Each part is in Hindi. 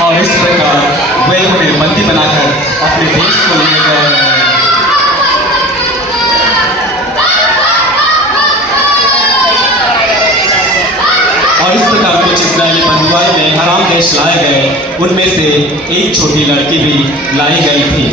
और इस प्रकार वे उन्हें बंदी बनाकर अपने देश को ले गए। और इस प्रकार कुछ इस्राएली बंधुआई में आराम देश लाए गए। उनमें से एक छोटी लड़की भी लाई गई थी।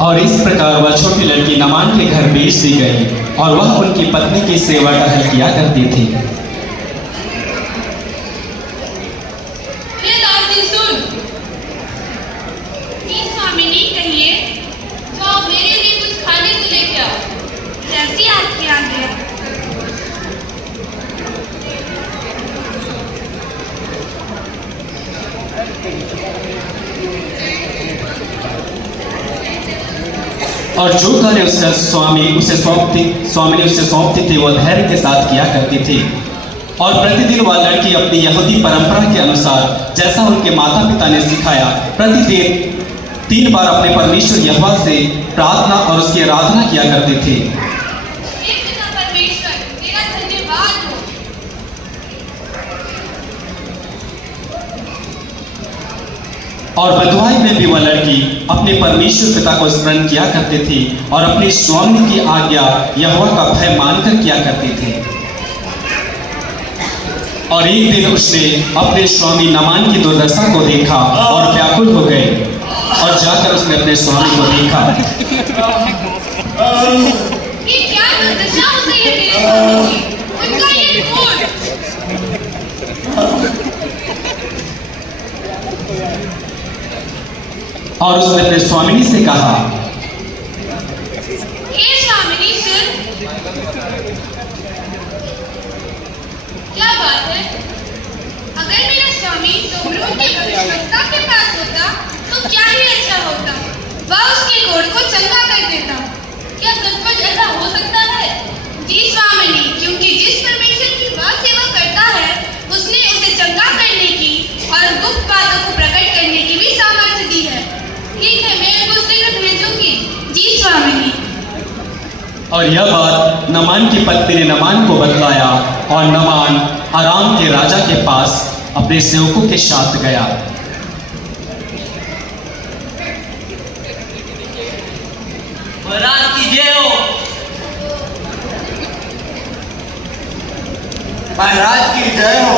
और इस प्रकार वह छोटी लड़की नामान के घर भेज दी गई और वह उनकी पत्नी की सेवा टहल किया करती थी। स्वामिनी कहिए, जाओ मेरे लिए कुछ खाने को लेके आओ, जैसी आपकी आज्ञा। और जो कार्य स्वामी उसे सौंपती थी वह धैर्य के साथ किया करती थी। और प्रतिदिन वह लड़की अपनी यहूदी परंपरा के अनुसार जैसा उनके माता पिता ने सिखाया प्रतिदिन 3 बार अपने परमेश्वर यहोवा से प्रार्थना और उसकी आराधना किया करते थे। और बंधुआई में भी वह लड़की अपने परमेश्वर पिता को स्मरण किया करती थी और अपने स्वामी की आज्ञा यहोवा का भय मानकर किया करती थी। और एक दिन उसने अपने स्वामी नामान की दुर्दशा को देखा और व्याकुल हो गए और जाकर उसने अपने स्वामी को देखा। ये क्या दुर्दशा हो गई है मेरे स्वामी की? उनका ये खून। और उसने अपने स्वामिनी से कहा, हे स्वामिनी सुन, क्या बात है? अगर मेरा स्वामी सोमरों के भविष्यवक्ता के पास होता तो क्या ही अच्छा होता, वह उसके घोड़ को चंगा कर देता। क्या सचमुच ऐसा हो सकता है? जी स्वामिनी, क्योंकि जिस परमेश्वर की वह सेवा करता है उसने उसे चंगा करने की और गुप्त बातों को प्रकट करने की भी सामर्थ्य दी है। ठीक है, मैं उनको शीघ्र भेजूंगी। जी स्वामिनी। और यह बात नामान की पत्नी ने नामान को बतलाया और नामान अराम के राजा के पास अपने सेवकों के साथ गया। महाराज की जय हो। महाराज की जय हो।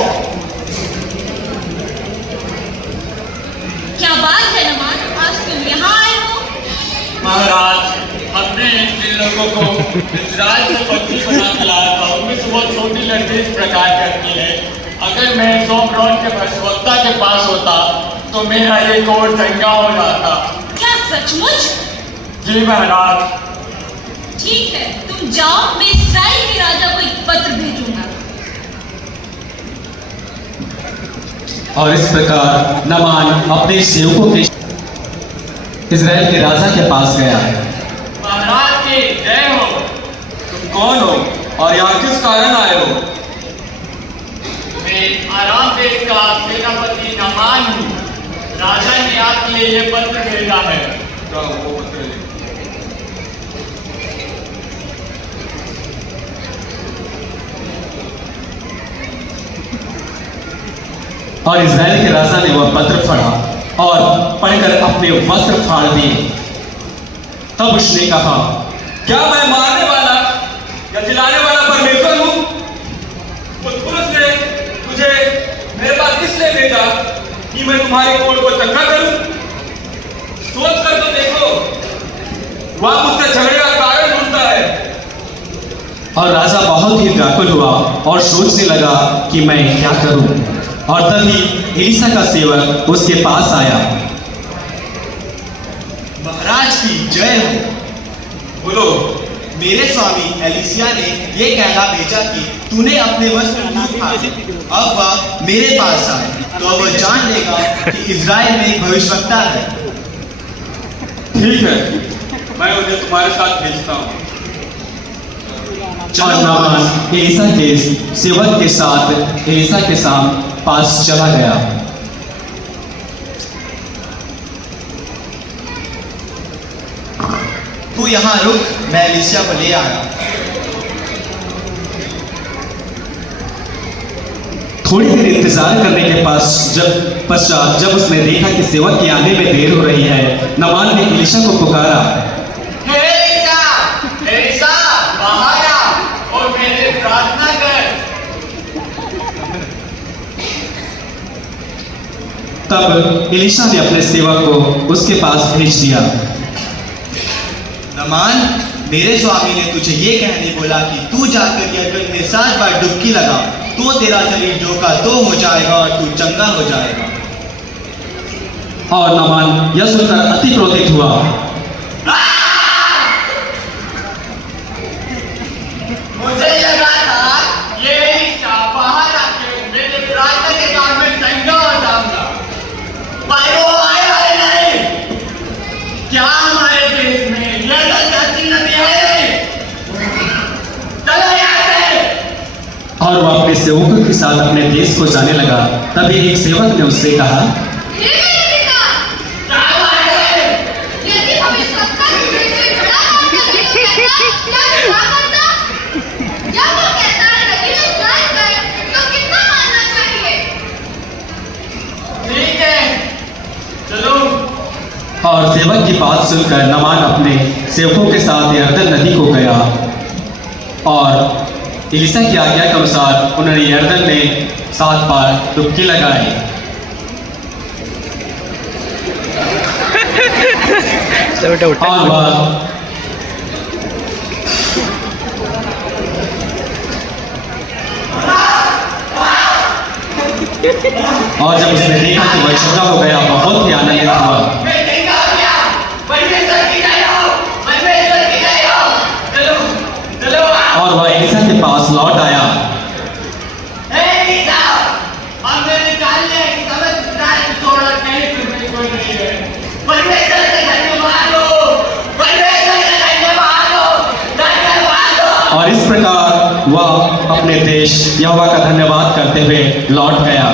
क्या बात है नमान, आज तुम यहाँ आए हो? महाराज, हमने जिन लोगों को इस्राएल से बंदी बना के लाया था उनमें से वो छोटी लड़की इस प्रकार करती है, अगर मैं सोमरोन के भविष्यवक्ता के पास होता तो मेरा ये कोट चंगा हो जाता। क्या सचमुच? जी महाराज। ठीक है, तुम जाओ, मैं इस्राएल के राजा को एक पत्र भेजूंगा। और इस प्रकार नामान अपने सेवकों के इजराइल के राजा के पास गया। महाराज की जय हो। तुम कौन हो और यहाँ किस कारण आए हो? मैं आराम देश का सेनापति नामान हूँ। राजा ने आपके लिए ये पत्र भेजा है। वो पत्र ले। और इजराइल के राजा ने वह पत्र पढ़ा और पढ़कर अपने वस्त्र फाड़ दिए। तब उसने कहा, क्या मैं मारने वाला या जिलाने वाला परमेश्वर हूँ? उस मैं तुम्हारे कोढ़ को चंगा करूं? सोच कर तो देखो, वह मुझसे झगड़े का कारण ढूंढता है। और राजा बहुत ही व्याकुल हुआ और सोचने लगा कि मैं क्या करूं। और तभी एलिशा का सेवक उसके पास आया। महाराज की जय हो। बोलो। मेरे स्वामी एलिसिया ने ये कहना भेजा कि तूने अपने वस्त्र क्यों फाड़े। अब वह मेरे पास आए तो वह जान लेगा कि इज़राइल में भविष्यवक्ता है। ठीक है, मैं उन्हें तुम्हारे साथ भेजता हूँ। और नामान एलिशा के सेवक के साथ एलिशा के पास चला गया। तू यहाँ रुक, मैं एलिसिया को ले आया। थोड़ी देर इंतजार करने के पश्चात जब उसने देखा कि सेवक के आने में देर हो रही है, नामान ने एलिशा को पुकारा। एलिशा, बाहर आ और मेरे प्रार्थना कर। तब एलिशा ने अपने सेवक को उसके पास भेज दिया। नामान, मेरे स्वामी ने तुझे ये कहने बोला कि तू जाकर यरदन में 7 बार डुबकी लगा तो तेरा शरीर जो का तो हो जाएगा और तू चंगा हो जाएगा। और नामान यह सुनकर अति क्रोधित हुआ। मुझे लगा था ये एलिशा बाहर आके मेरे प्रार्थना के काम में चंगा हो जाऊंगा, पर वो आया ही नहीं। क्या हमारे देश में यरदन नदी है? चलो यहाँ से। और वह अपने सेवकों के साथ अपने देश को जाने लगा। तभी एक सेवक ने उससे कहा, हे मेरे पिता, क्या बात है? यदि भविष्यवक्ता की दृष्टि बड़ा काम करने को कहता, क्या मैं ना करता? जब वो कहता है नदी में स्नान कर, तो कितना मानना चाहिए? ठीक है, चलो। और सेवक की बात सुनकर नामान अपने सेवकों के साथ यरदन नदी को गया और एलिशा की आज्ञा के अनुसार उन्होंने यरदन में 7 बार डुबकी लगाई। और वह और जब उसने देखा कि वह चंगा हो गया, बहुत ही आनंदित हुआ। मैं चंगा हो गया। परमेश्वर की जय हो, परमेश्वर की जय हो। चलो, चलो। और वह एलिशा के पास लौट आया। एलिशा, हमने निकाल लिया कि समस्त इस्राएल छोड़ो, कहीं तुम्हें कोई नहीं है। परमेश्वर का धन्यवाद हो, परमेश्वर का धन्यवाद हो, धन्यवाद हो। और इस प्रकार वह अपने देश यहोवा का धन्यवाद करते हुए लौट गया।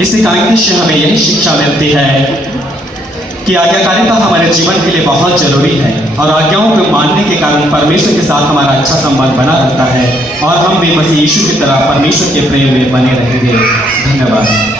इस एकांकी से हमें यही शिक्षा मिलती है कि आज्ञाकारिता हमारे जीवन के लिए बहुत जरूरी है और आज्ञाओं को मानने के कारण परमेश्वर के साथ हमारा अच्छा संबंध बना रहता है और हम भी मसीह यीशु की तरह परमेश्वर के प्रेम में बने रहेंगे। धन्यवाद।